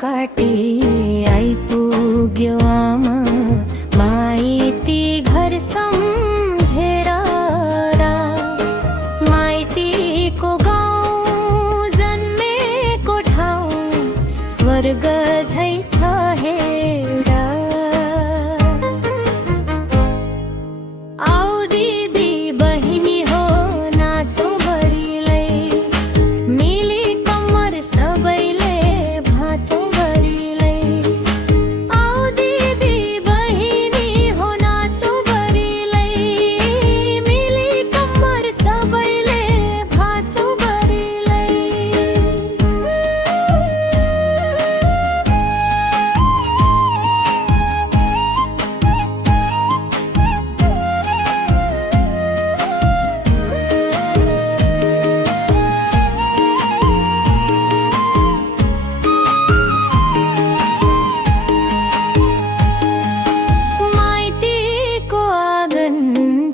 काटी आइपुग्यो आमा माइती घर सम्झेर माइतीको गाउँ जन्मेको ठाउँ स्वर्ग झै छ हेर। आऊ दिदी बहिनी हो नाचौँ भरिलै मिली कम्मर सबैले भाँचौँ भरिलै। आऊ दिदी बहिनी हो नाचौँ भरिलै मिली कम्मर सबैले भाँचौँ भरिलै।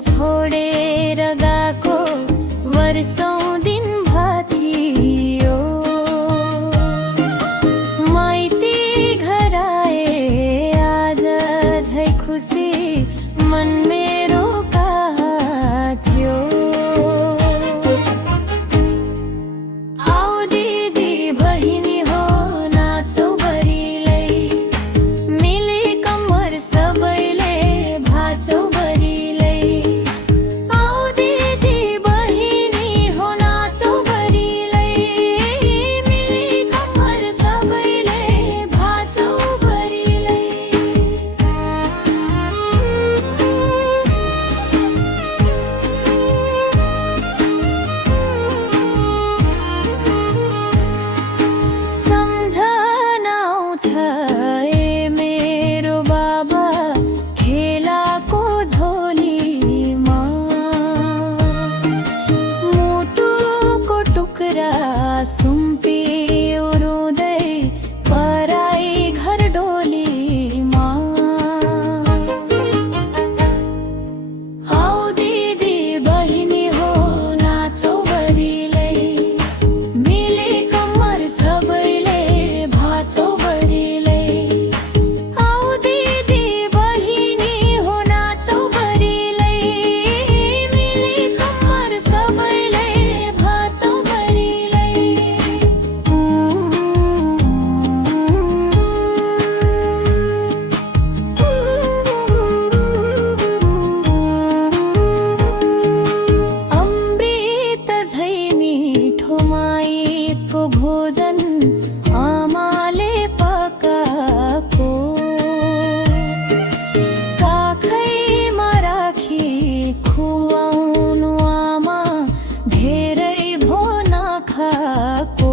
छोडेर गएको वर्षौं दिन भयो माइती घर आए आज झै खुसी मन मेरो कहाँ थियो। आऊ दिदी बहिनी हो नाचौँ भरिलै मिली कम्मर सबैले भाँचौँ भरिलै। मेरो बाबा खेलाको झोलीमा मुटुको टुक्रा सुम्पियो रुँदै पराई घर डोलीमा। आऊ दिदी बहिनी हो नाचौँ भरिलै मिली कम्मर सबैले भाँचौँ भरिलै। आऊ दिदी बहिनी हो नाचौँ भरिलै मिली कम्मर सबैले भाँचौँ भरिलै। अमृत झै मिठो माइतको भोजन आमाले पकाएको काखैमा राखी खुवाउनु आमा धेरै भो नखाएको।